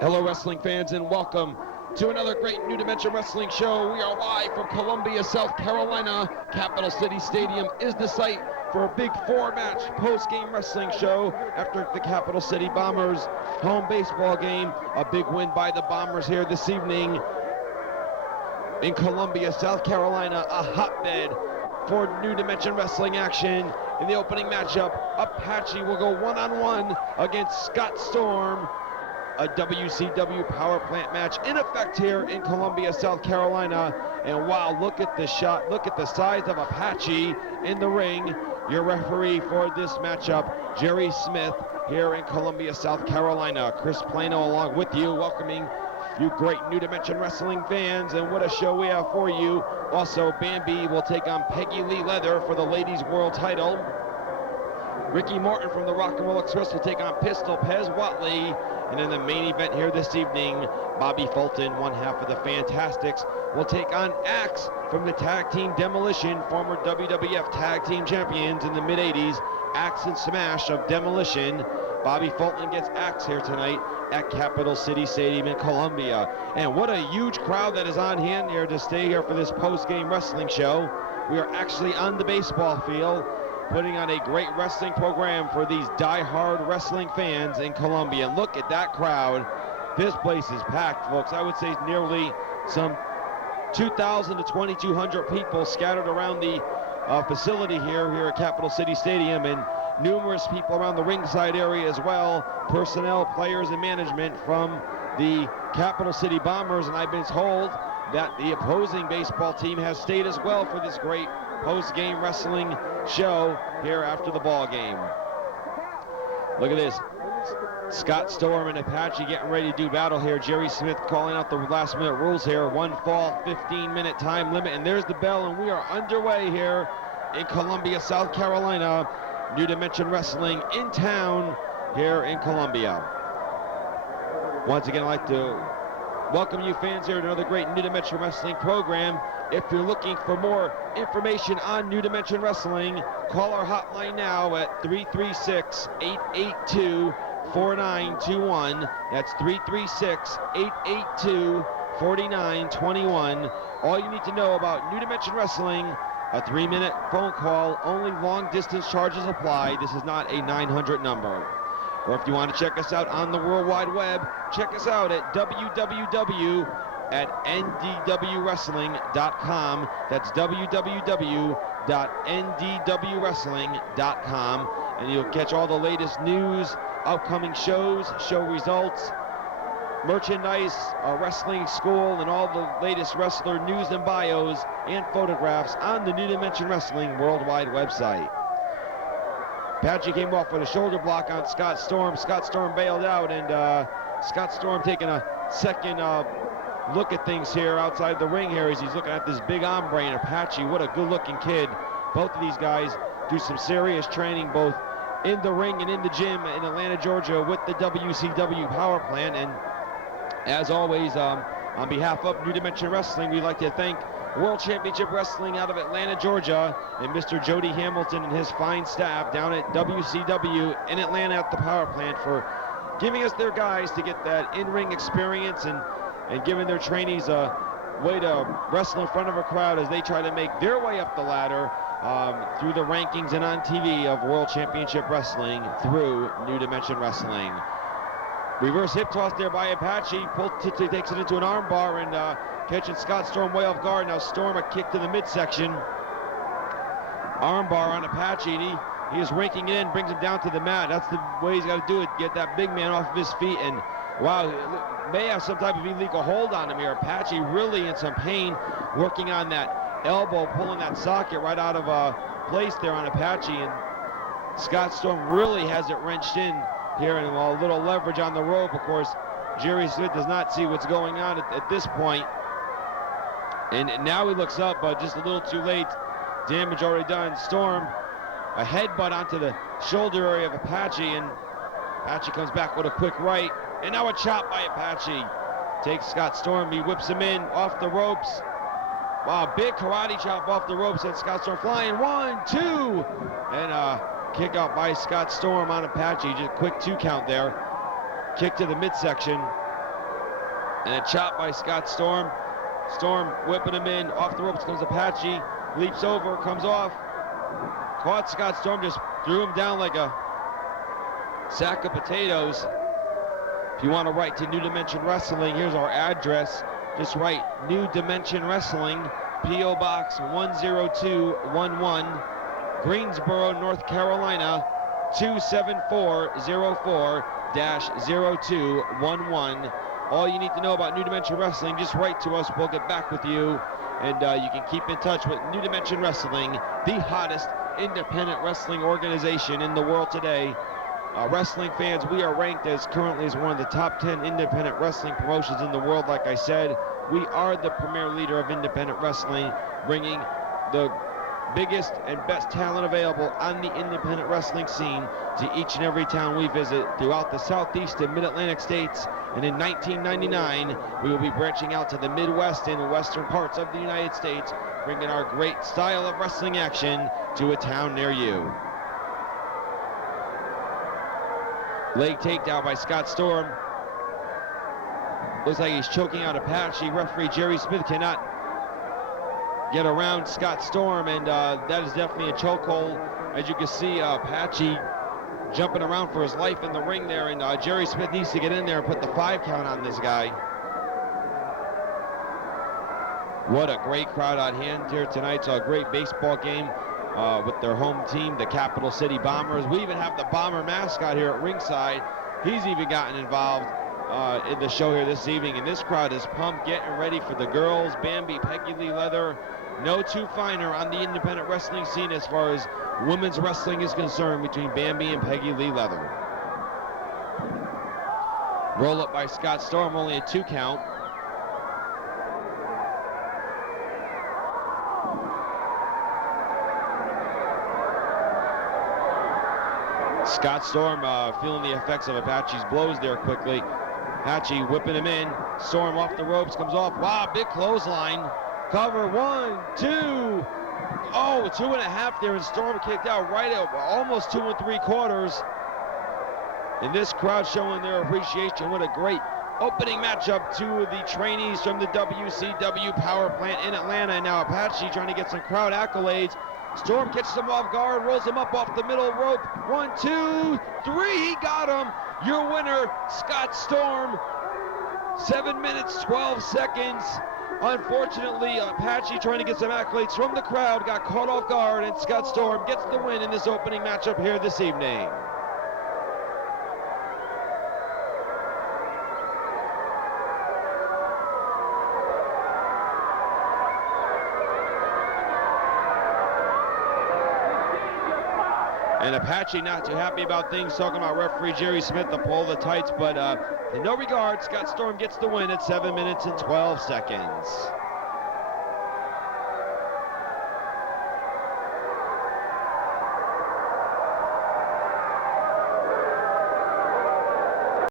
Hello, wrestling fans, and welcome to another great New Dimension Wrestling show. We are live from Columbia, South Carolina. Capital City Stadium is the site for a big four-match post-game wrestling show after the Capital City Bombers home baseball game. A big win by the Bombers here this evening in Columbia, South Carolina, a hotbed for New Dimension Wrestling action. In the opening matchup, Apache will go one-on-one against Scott Storm. A WCW power plant match in effect here in Columbia, South Carolina. And wow, look at the shot, look at the size of Apache in the ring. Your referee for this matchup, Jerry Smith, here in Columbia, South Carolina. Chris Plano along with you, welcoming you great New Dimension Wrestling fans, and what a show we have for you. Also, Bambi will take on Peggy Lee Leather for the Ladies World title. Ricky Morton from the Rock and Roll Express will take on Pistol Pez Watley. And in the main event here this evening, Bobby Fulton, one half of the Fantastics, will take on Axe from the Tag Team Demolition, former WWF Tag Team Champions in the mid-'80s. Axe and Smash of Demolition. Bobby Fulton gets Axe here tonight at Capital City Stadium in Columbia. And what a huge crowd that is on hand here to stay here for this post-game wrestling show. We are actually on the baseball field, putting on a great wrestling program for these die-hard wrestling fans in Columbia. And look at that crowd. This place is packed, folks. I would say nearly some 2,000 to 2,200 people scattered around the facility here at Capital City Stadium, and numerous people around the ringside area as well, personnel, players, and management from the Capital City Bombers. And I've been told that the opposing baseball team has stayed as well for this great post-game wrestling show here after the ball game. Look at this. Scott Storm and Apache getting ready to do battle here. Jerry Smith calling out the last-minute rules here. One fall, 15-minute time limit, and there's the bell, and we are underway here in Columbia, South Carolina. New Dimension Wrestling in town here in Columbia. Once again, I'd like to welcome you fans here to another great New Dimension Wrestling program. If you're looking for more information on New Dimension Wrestling, call our hotline now at 336-882-4921. That's 336-882-4921. All you need to know about New Dimension Wrestling: a 3-minute phone call, only long distance charges apply. This is not a 900 number. Or if you want to check us out on the World Wide Web, check us out at www.ndwwrestling.com. That's www.ndwwrestling.com. And you'll catch all the latest news, upcoming shows, show results, merchandise, our wrestling school, and all the latest wrestler news and bios and photographs on the New Dimension Wrestling worldwide website. Apache came off with a shoulder block on Scott Storm. Scott Storm bailed out, and Scott Storm taking a second look at things here outside the ring here as he's looking at this big hombre. And Apache, what a good-looking kid. Both of these guys do some serious training both in the ring and in the gym in Atlanta, Georgia with the WCW power plant. And as always, on behalf of New Dimension Wrestling, we'd like to thank World Championship Wrestling out of Atlanta, Georgia, and Mr. Jody Hamilton and his fine staff down at WCW in Atlanta at the power plant for giving us their guys to get that in-ring experience and giving their trainees a way to wrestle in front of a crowd as they try to make their way up the ladder through the rankings and on TV of World Championship Wrestling through New Dimension Wrestling. Reverse hip toss there by Apache. Takes it into an arm bar and catching Scott Storm way off guard. Now Storm a kick to the midsection. Arm bar on Apache, and he is raking it in, brings him down to the mat. That's the way he's got to do it, get that big man off of his feet. And wow, may have some type of illegal hold on him here. Apache really in some pain, working on that elbow, pulling that socket right out of place there on Apache. And Scott Storm really has it wrenched in here, and a little leverage on the rope. Of course, Jerry Smith does not see what's going on at this point. And now he looks up, but just a little too late. Damage already done. Storm, a headbutt onto the shoulder area of Apache, and Apache comes back with a quick right. And now a chop by Apache. Takes Scott Storm, he whips him in off the ropes. Wow, big karate chop off the ropes, and Scott Storm flying. 1, 2, and kick out by Scott Storm on Apache. Just a quick 2 count there. Kick to the midsection. And a chop by Scott Storm. Storm whipping him in. Off the ropes comes Apache. Leaps over, comes off. Caught Scott Storm, just threw him down like a sack of potatoes. If you want to write to New Dimension Wrestling, here's our address. Just write New Dimension Wrestling, P.O. Box 10211, Greensboro, North Carolina, 27404-0211. All you need to know about New Dimension Wrestling, just write to us. We'll get back with you. And you can keep in touch with New Dimension Wrestling, the hottest independent wrestling organization in the world today. Wrestling fans, we are ranked as currently as one of the top 10 independent wrestling promotions in the world. Like I said, we are the premier leader of independent wrestling, bringing the biggest and best talent available on the independent wrestling scene to each and every town we visit throughout the Southeast and Mid-Atlantic states. And in 1999, we will be branching out to the Midwest and western parts of the United States, bringing our great style of wrestling action to a town near you. Leg takedown by Scott Storm. Looks like he's choking out Apache. Referee Jerry Smith cannot get around Scott Storm, and that is definitely a chokehold. As you can see, Apache jumping around for his life in the ring there, and Jerry Smith needs to get in there and put the 5 count on this guy. What a great crowd on hand here tonight. It's a great baseball game with their home team, the Capital City Bombers. We even have the Bomber mascot here at ringside. He's even gotten involved in the show here this evening, and this crowd is pumped, getting ready for the girls. Bambi, Peggy Lee Leather, no two finer on the independent wrestling scene as far as women's wrestling is concerned between Bambi and Peggy Lee Leather. Roll up by Scott Storm, only a 2 count. Scott Storm feeling the effects of Apache's blows there quickly. Apache whipping him in. Storm off the ropes, comes off. Wow, big clothesline. Cover, 1, 2. Oh, 2.5 there, and Storm kicked out right at almost 2 3/4. And this crowd showing their appreciation. What a great opening matchup. 2 of the trainees from the WCW power plant in Atlanta. And now Apache trying to get some crowd accolades. Storm catches him off guard, rolls him up off the middle rope. 1, 2, 3, he got him. Your winner, Scott Storm. 7 minutes, 12 seconds. Unfortunately, Apache trying to get some accolades from the crowd got caught off guard, and Scott Storm gets the win in this opening matchup here this evening. And Apache not too happy about things, talking about referee Jerry Smith to pull the tights, but in no regard, Scott Storm gets the win at 7 minutes and 12 seconds.